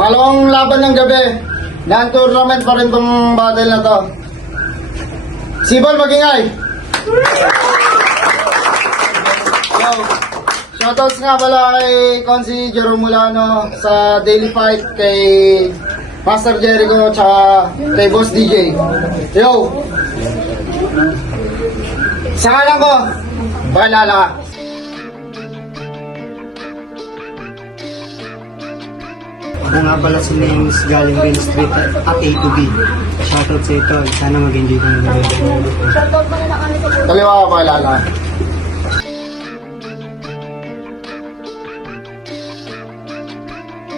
Pangalawang laban ng gabi. Non-tournament pa rin tong battle na to. Sibol, magingay! Yo, shoutouts nga pala kay Consi Jerome Mulano sa Daily Fight, kay Master Jericho, tsaka kay Boss DJ. Yo! Sa kanan ko, balala ka. Ako nga pala si Names galing Main Street at A to B. Shoutout sa ito. Sana mag-enjoy ko na gawin. Kaliwa ka, balala ka.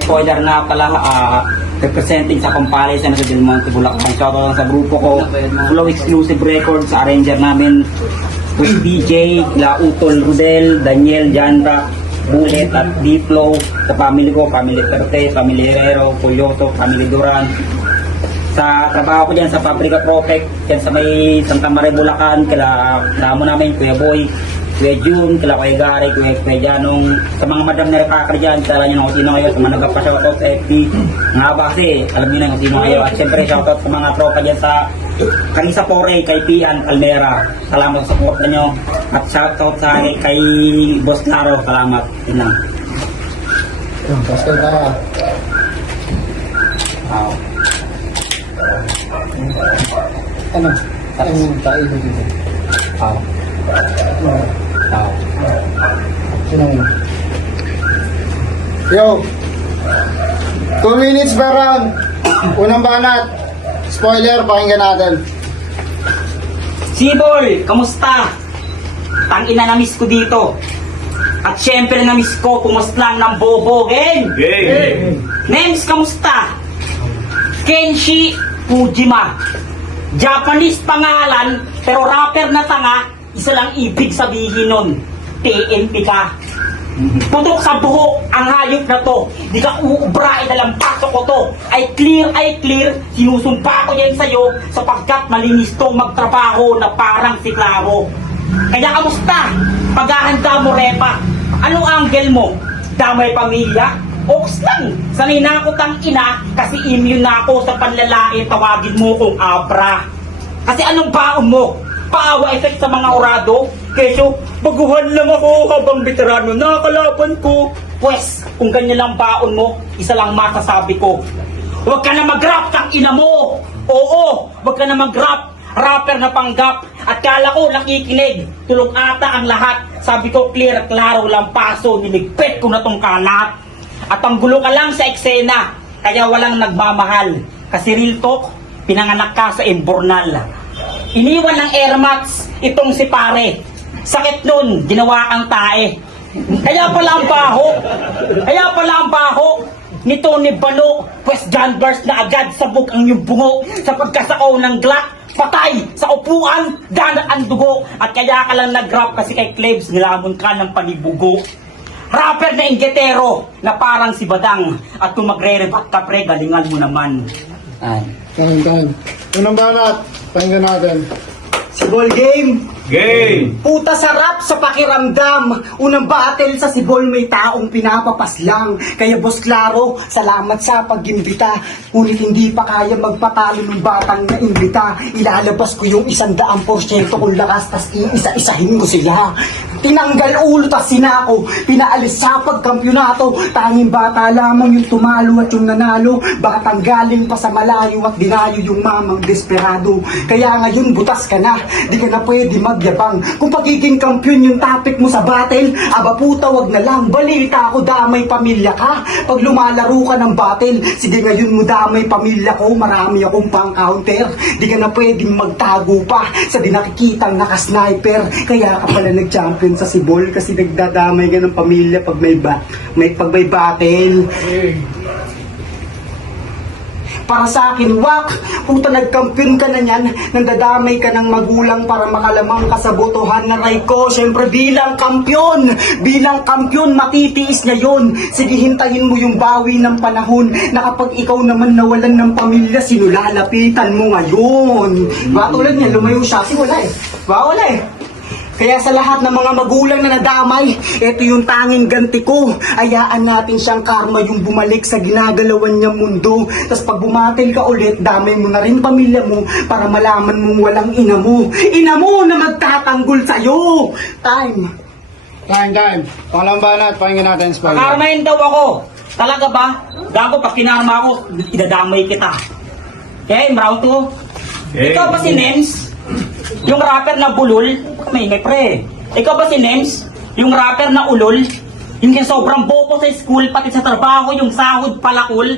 Spoiler na pala, representing sa Compalison sa Del Monte, Bulacan. Shoutout lang sa grupo ko. Flow Exclusive Records, sa arranger namin. With DJ, La Utol Rudel, Daniel, Janra, Bullet at D-Flow. Sa family ko, family Terte, family Herrero, Polyoto, family Duran. Sa trabaho ko dyan sa Fabrica Protect, dyan sa may Santa Maria, Bulacan, kila damo namin, Kuya Boy, Kuya June, kila Kuya Gary, Kuya Janong, sa mga madam na nakakar dyan, tala nyo na kung sino kayo, sa mga nagpa-shoutout sa FT, nga ba kasi, alam nyo na kung sino kayo, at syempre shoutout sa mga tropa dyan sa Kanisa Pore, kay Pian Almera, salamat sa support nyo, at shoutout sa kay Boss Claro, salamat, yun lang. Pascal ka. Wow. Ano? Ang tayo dito. Wow. Wow. Sino mo? Yo! 2 minutes per round. Unang banat. Spoiler, pakinggan natin. Sibol, kamusta? Tangina na miss ko dito. At syempre na miss ko pumuslan ng bobo, gang! Names, kamusta? Kenshi Fujima. Japanese pangalan, pero rapper na tanga, isa lang ibig sabihin nun. TNT ka. Putok sa buhok ang hayop na to. Di ka uubra, idalampaso ko to. Ay clear, sinusumpa ko yan sa'yo sapagkat malinis tong magtrabaho na parang si Claro. Kaya kamusta? Paghahanda mo, Repa. Anong angle mo? Damay pamilya? Oks lang. Sanay na ako tang ina kasi immune na ako sa panlalae. Tawagin mo kong Abra. Kasi anong baon mo? Paawa effect sa mga orado? Keso, baguhan lang ako habang veterano na kalaban ko. Pwes, kung ganyan lang baon mo, isa lang masasabi ko. Huwag ka na mag-rap tang ina mo. Oo, huwag ka na mag-rap. Rapper na panggap. At kala ko nakikinig. Tulog ata ang lahat. Sabi ko clear, klaro, lampaso. Niligpit ko na tong kalat. At ang gulo ka lang sa eksena. Kaya walang nagmamahal. Kasi real talk, pinanganak ka sa Imbornal. Iniwan ng Air Max itong si pare. Sakit nun, ginawa kang tae. Kaya pala ang baho nito ni Balo. Pwes John Burst na agad sabog ang iyong bungo. Sa pagkasakaw ng Glock, patay sa upuan, ganat ang dugo. At kaya ka lang nag-rap kasi kay Klebs nilamon ka ng panibugo. Rapper na ingetero na parang si Badang. At kung magre-rebat ka pre, galingan mo naman. Ay. Tahan. Unang banat. Pakinggan natin. Sibol game! Game! Puta sarap sa pakiramdam. Unang battle sa Sibol may taong pinapapaslang. Kaya Boss Claro, salamat sa pag-imbita. Ngunit hindi pa kaya magpatalo ng batang na imbita. Ilalabas ko yung 100% kung lakas, tas iisa-isahin ko sila. Tinanggal ulo tas sinako, pinaalis sa pagkampyonato. Tanging bata lamang yung tumalo at yung nanalo. Baka tanggalin pa sa malayo at dinayo yung mamang desperado. Kaya ngayon butas ka na, di ka na pwede magyabang. Kung pagiging kampyon yung topic mo sa battle, aba puta wag na lang. Balita ko damay pamilya ka. Pag lumalaro ka ng battle, sige ngayon mo damay pamilya ko. Marami akong pang counter. Di ka na pwedeng magtago pa sa di nakikitang naka-sniper. Kaya ka pala nag-champion sa Sibol kasi nagdadamay ka ng pamilya pag may battle. Para sa akin, wak, puta nagkampiyon ka na niyan, nandadamay ka ng magulang para makalamang ka sa botohan na ray ko. Siyempre bilang kampiyon, matitiis niya yun. Sige hintayin mo yung bawi ng panahon na kapag ikaw naman nawalan ng pamilya, sinulalapitan mo ngayon. Ba tulad niya, lumayo siya, wala eh. Kaya sa lahat ng mga magulang na nadamay, ito yung tanging ganti ko. Ayaan natin siyang karma yung bumalik sa ginagalawan niyang mundo. Tapos pag bumatil ka ulit, damay mo na rin pamilya mo para malaman mong walang ina mo. Ina mo na magtatanggol sa'yo. Time. Time. Pangalang banat, pakinggan natin spoiler. Karmahin daw ako. Talaga ba? Gago, pag kinarma ako, idadamay kita. Okay, round 2. Ikaw ba si Nems? Yung rapper na bulol? May pre. Ikaw ba si Nems? Yung rapper na ulol? Yung sobrang bobo sa school, pati sa trabaho, yung sahod palakul?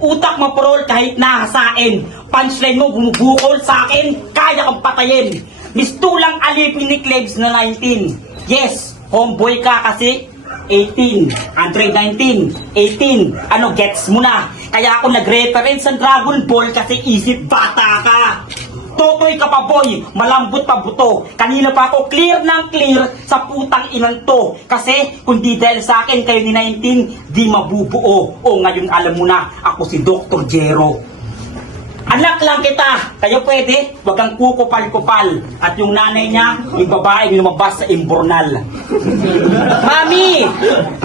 Utak maprol kahit nahasain. Punchline mo, bumubukol sa akin, kaya kang patayin. Mistulang alipin ni Klebs na 19. Yes, homeboy ka kasi 18, Android 19, 18, ano gets mo na? Kaya ako nag-reference sa Dragon Ball kasi isip bata ka. Totoy ka pa boy, malambot pa buto. Kanina pa ako clear ng clear sa putang inan to. Kasi kung di dahil sa akin kayo ni 19, di mabubuo. O ngayon alam mo na, ako si Dr. Jero. Anak lang kita, kayo pwede, wag kang kukupal-kupal. At yung nanay niya, yung babae yung lumabas sa imbornal.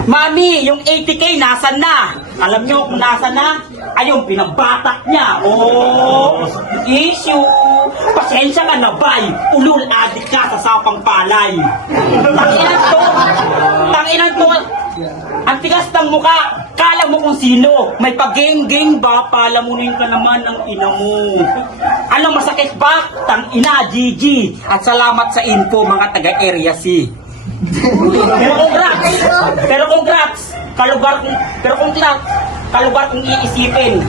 Mami, yung 80k nasan na? Alam nyo kung nasan na? Ayun, pinabatak niya. Oh, issue. Pasensya ka na, bay. Ulul, adik ka sa sapang palay. Tanginan to. Ang tigas ng mukha. Kala mo kung sino. May pag-gang-gang ba? Palamunin ka naman ng ina mo. Ano masakit ba? Tang ina, GG. At salamat sa info mga taga-area C. Pero congrats. Kalugar kung iisipin.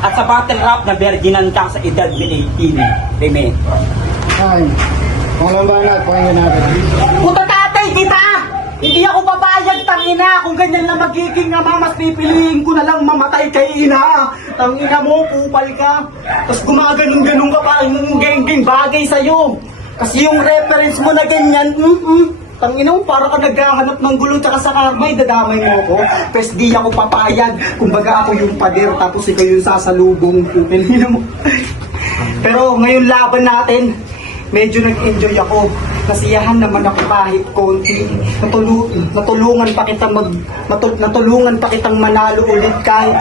At sa battle rap na virginan ka sa edad ni 18. Deme. Time. Pangalang banat, pakinggan natin. Puta tatay kita! Hindi ako papayag, tangina. Kung ganyan na magiging ama, mas pipiliin ko na lang mamatay kay ina. Tangina mo, kupal ka. Tapos gumaganong-ganong ka pa, yung geng-geng bagay sa'yo. Kasi yung reference mo na ganyan, tangina mo, para ka naghahanap ng gulo tsaka sa karma, dadamay mo ako. Pwes di ako papayag. Kumbaga ako yung pader, tapos ikaw yung sasalubong. Tangina mo. Pero ngayon laban natin, medyo nag-enjoy ako. Nasiyahan naman ako kahit konti. Natulungan pa kitang manalo ulit kahit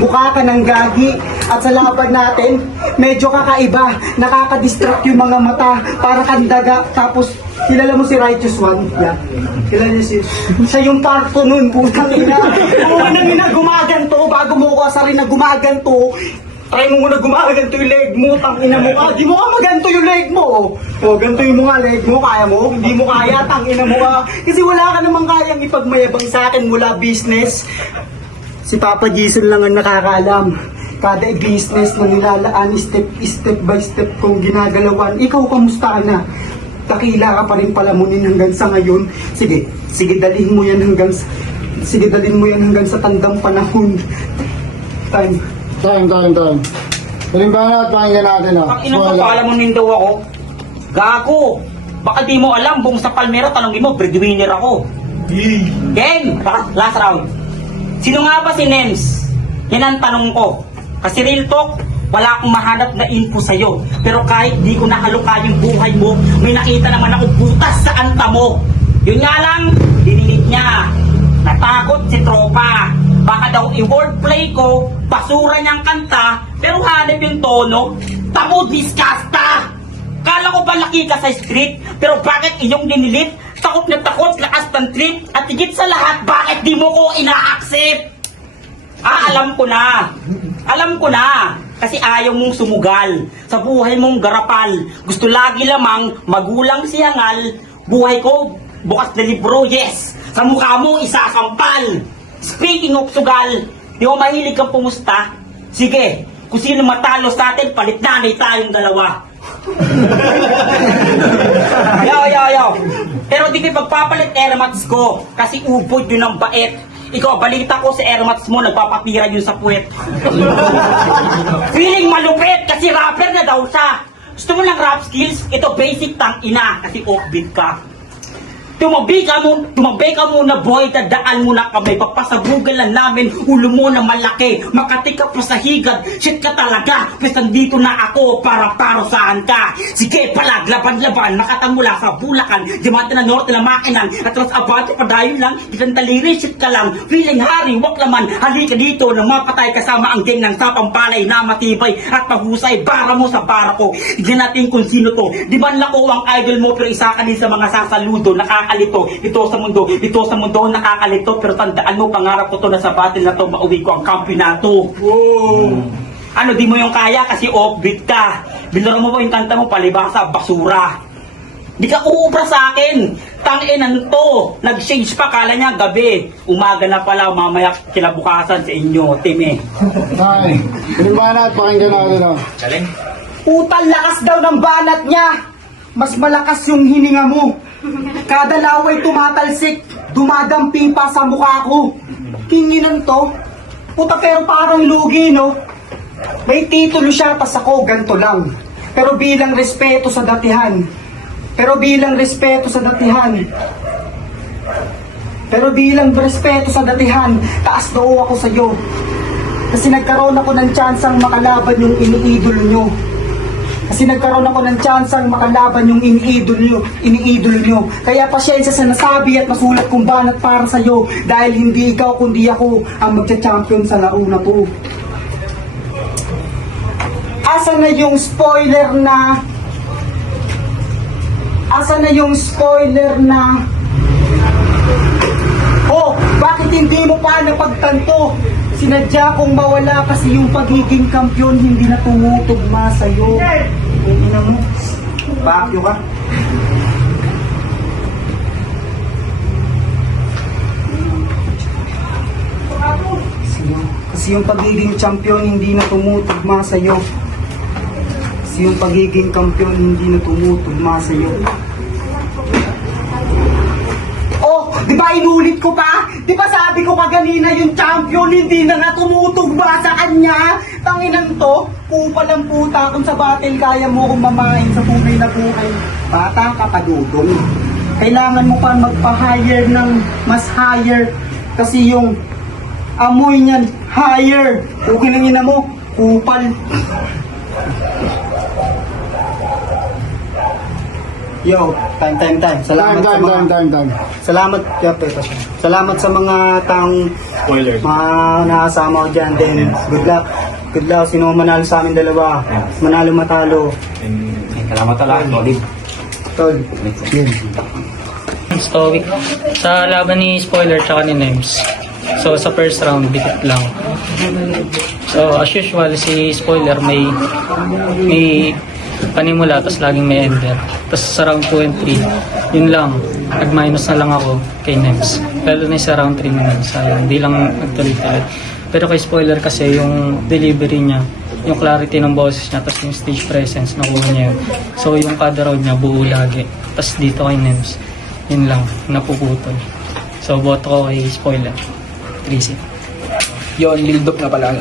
mukha ka ng gagi. At sa laban natin, medyo kakaiba. Nakaka-distract yung mga mata para kang daga. Tapos, kilala mo si Righteous One? Yeah. Kilala niyo siya yung parto nun. Putang ina. Unang ina gumaganto. Bago mo ko asarin na gumaganto. Try mo muna gumaganto yung leg mo, tangina mo ka. Di mo ka maganto yung leg mo. O, ganto yung mga leg mo, kaya mo? Hindi mo kaya, tangina mo ka. Kasi wala ka namang kayang ipagmayabang sa akin mula business. Si Papa Jason lang ang nakakaalam. Kada business na nilalaan, step by step kong ginagalawan. Ikaw, kamusta ka na? Takila ka pa rin palamunin hanggang sa ngayon. Sige, dalhin mo yan hanggang sa tandang panahon. Time. Pangalang banat, pakinggan natin. Pag inapapala mo daw ako, gago. Baka di mo alam, buong sa Palmera, tanongin mo, breadwinner ako. Game! Last round. Sino nga ba si Nems? Yan ang tanong ko. Kasi real talk, wala akong mahanap na info sa'yo. Pero kahit di ko nakaluka yung buhay mo, may nakita naman ako butas sa anta mo. Yun nga lang, dininig niya. Natakot si tropa. Baka daw i-wordplay ko, basura niyang kanta, pero hanip yung tono. Tamo diskasta! Kala ko ba laki ka sa street, pero bakit inyong dinilit? Takot na takot, lakas ng trip, at higit sa lahat, bakit di mo ko ina-accept? Alam ko na, kasi ayaw mong sumugal, sa buhay mong garapal, gusto lagi lamang magulang siyangal, buhay ko, bukas na libro, yes, sa mukha mo, isasampal. Speaking of sugal, di mo mahilig kang pumusta? Sige, kung sino matalo sa atin, palit nanay tayong dalawa. Yo. Pero di ko pagpapalit airmats ko, kasi ubod yun ang bait. Ikaw, balita ko sa airmats mo, nagpapapira yun sa puwet. Feeling malupit, kasi rapper na daw siya. Gusto mo ng rap skills? Ito basic tang ina, kasi offbeat ka. Tumabi ka muna boy, dadaan mo na kami, papasabugan lang namin, ulo mo na malaki, makati ka pa sa higad, shit ka talaga, pues nandito na ako para parusahan ka. Sige palag, laban-laban, nakatamula sa Bulacan, Diamante na Norte na Makinan, at Los Abante padayon lang, isang daliri, shit ka lang, feeling hari, wak laman, halika dito, nang mapatay kasama ang gang ng sapang palay na matibay at mahusay, bara mo sa bara ko. Tignan natin kung sino to, di man lako ang idol mo, pero isa ka din sa mga sasaludo, nakakalito, ito sa mundo nakakalito, pero tandaan mo, pangarap ko to na sa battle na to, mauwi ko ang kampiyonato. Wow! Ano, di mo yung kaya kasi offbeat ka. Bilaro mo ba yung kanta mo, palibasa, basura. Di ka uubra sa akin. Tanginan to. Nag-change pa, kala niya gabi. Umaga na pala, mamaya kinabukasan sa inyo, time. Ay, yung banat, pakinggan natin o. Utang lakas daw ng banat niya. Mas malakas yung hininga mo. Kada laway tumatalsik, dumadampi pa sa mukha ko. Kinginan to. Puta, pero parang lugi, no? May titulo siya, tas ako ganto lang. Pero bilang respeto sa datihan. Taas noo ako sa'yo. Kasi nagkaroon ako ng tsansang makalaban yung iniidolo nyo. Kaya pasyensya sa nasabi at masulat kong banat para sa'yo. Dahil hindi ikaw kundi ako ang magcha-champion sa laro na to. Asa na yung spoiler na Oh, bakit hindi mo pa napagtanto? Sinadya kong mawala kasi yung pagiging kampiyon hindi na tumutugma sa'yo. Kung ina mo, bakyo ka. Kasi yung pagiging kampiyon hindi na tumutugma sa'yo. Oh, di ba inulit ko pa? Di ba sabi ko kaganina yung champion hindi na nga tumutugma sa kanya? Tanginan to, kupal ang puta kung sa battle kaya mo kong mamain sa tunay na buhay. Bata ka padudong. Kailangan mo pa magpa-hire ng mas higher kasi yung amoy niyan higher. Okay lang ina mo, kupal. Yo, time. Salamat sa mga Salamat, salamat sa mga taong Spoilers. mga nakasama ko dyan. Then, good luck. Sino manalo sa amin dalawa? Manalo matalo. Salamat talaga, Tolib. Tol. Yun. Stoic. Sa laban ni Spoiler tsaka ni Nems. So sa first round, dikit lang. So as usual, si Spoiler may panimula, tapos laging may ender. Tapos sa round 2 and 3, yun lang. Nag-minus na lang ako kay Nems. Lalo na sa round 3 naman. Sayang, hindi lang nagtuloy-tuloy. Pero kay Spoiler kasi, yung delivery niya, yung clarity ng boses niya, tapos yung stage presence, nakuha niya yun. So yung kada round niya, buo lagi. Tapos dito kay Nems, yun lang, napuputol. So boto ko kay Spoiler. 3-0. Yon, Lildop na pala.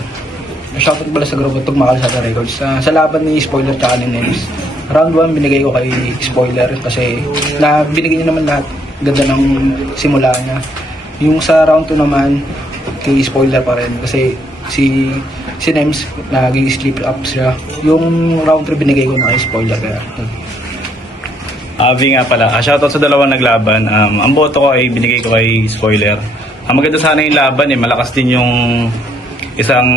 Shoutout pala sa grupo Tugmakal sa Records. Sa laban ni Spoiler tsaka ni Nems. Round 1 binigay ko kay Spoiler kasi binigay niya naman lahat. Ganda ng simula niya. Yung sa round 2 naman, kay Spoiler pa rin kasi si Nems nag-sleep up siya. Yung round 3 binigay ko na kay Spoiler kaya. Avi nga pala, shoutout sa dalawang naglaban. Ang boto ko ay binigay ko kay Spoiler. Ang maganda sana yung laban malakas din yung isang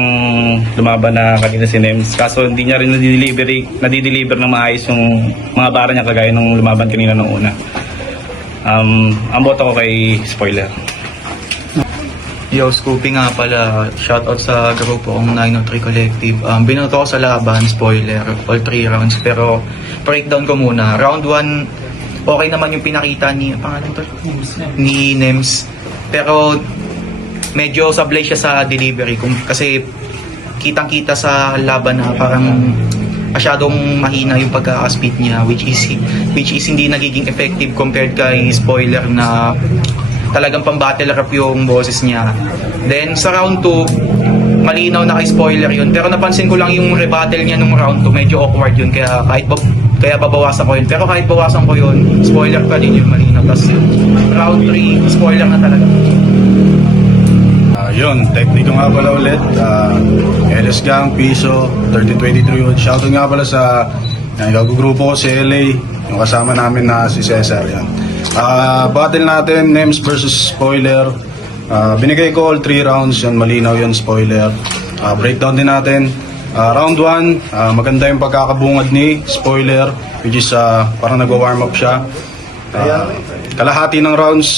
lumaban na kanina si Nems. Kaso hindi niya rin nadideliver ng maayos yung mga bara niya kagaya nung lumaban kanina nung una. Ang boto ko kay Spoiler. Yo, Scoopy nga pala. Shoutout sa grupo kong 903 Collective. Binoto ko sa laban, Spoiler, all 3 rounds. Pero breakdown ko muna. Round 1, okay naman yung pinakita ni, pangalan to? Ni Nems. Pero medyo sablay siya sa delivery kasi kitang-kita sa laban na parang masyadong mahina yung pagka-speed niya which is hindi nagiging effective compared kay Spoiler na talagang pang-battle rap yung boses niya. Then sa round 2 malinaw na kay Spoiler yun, pero napansin ko lang yung rebuttal niya nung round 2 medyo awkward yun kaya babawasan ko yun, pero kahit bawasan ko yun Spoiler pa din yun, malinaw Tapos round 3, spoiler na talaga. Yun, tekniko nga pala ulit. LS Gang, Piso, 1323 yun. Shoutout nga pala sa gagugrupo ko si LA, yung kasama namin na si Cesar. Yan. Battle natin, Nems versus Spoiler. Binigay ko all 3 rounds, yun, malinaw yun, spoiler. Breakdown din natin. Round 1, maganda yung pagkakabungad ni Spoiler, which is parang nag-warm up siya. Kalahati ng rounds,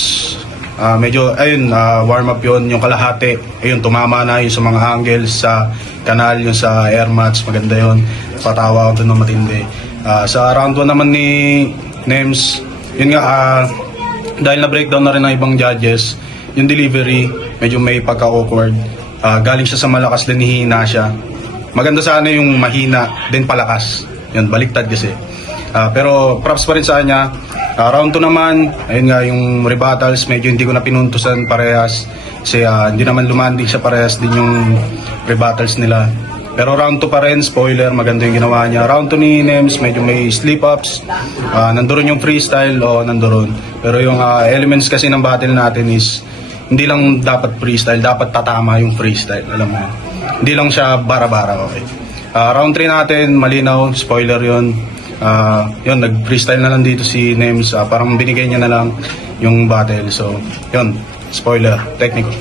medyo, ayun, warm up yun, yung kalahati, ayun, tumama na yun sa mga angles, sa kanal, yun sa air mats, maganda yun, patawa ko doon ng matindi. Sa round 1 naman ni Nems, yun nga, dahil na-breakdown na rin ng ibang judges, yung delivery, medyo may pagka-awkward, galing siya sa malakas, din hihina siya. Maganda sana yung mahina, din palakas, yun, baliktad kasi. Pero props pa rin sa kanya. Round 2 naman, ayun nga, yung rebuttals, medyo hindi ko na pinuntusan parehas. Kasi hindi naman lumanding siya parehas din yung rebuttals nila. Pero round 2 pa rin, spoiler, maganda yung ginawa niya. Round 2 ni Nems, medyo may slip-ups. Nandoon yung freestyle, nandoon. Pero yung elements kasi ng battle natin is, hindi lang dapat freestyle, dapat tatama yung freestyle, alam mo yun. Hindi lang siya bara-bara, okay. Round 3 natin, malinaw, spoiler yun. Yun, nag-freestyle na lang dito si Nems, parang binigay niya na lang yung battle. So, yun, spoiler, technical.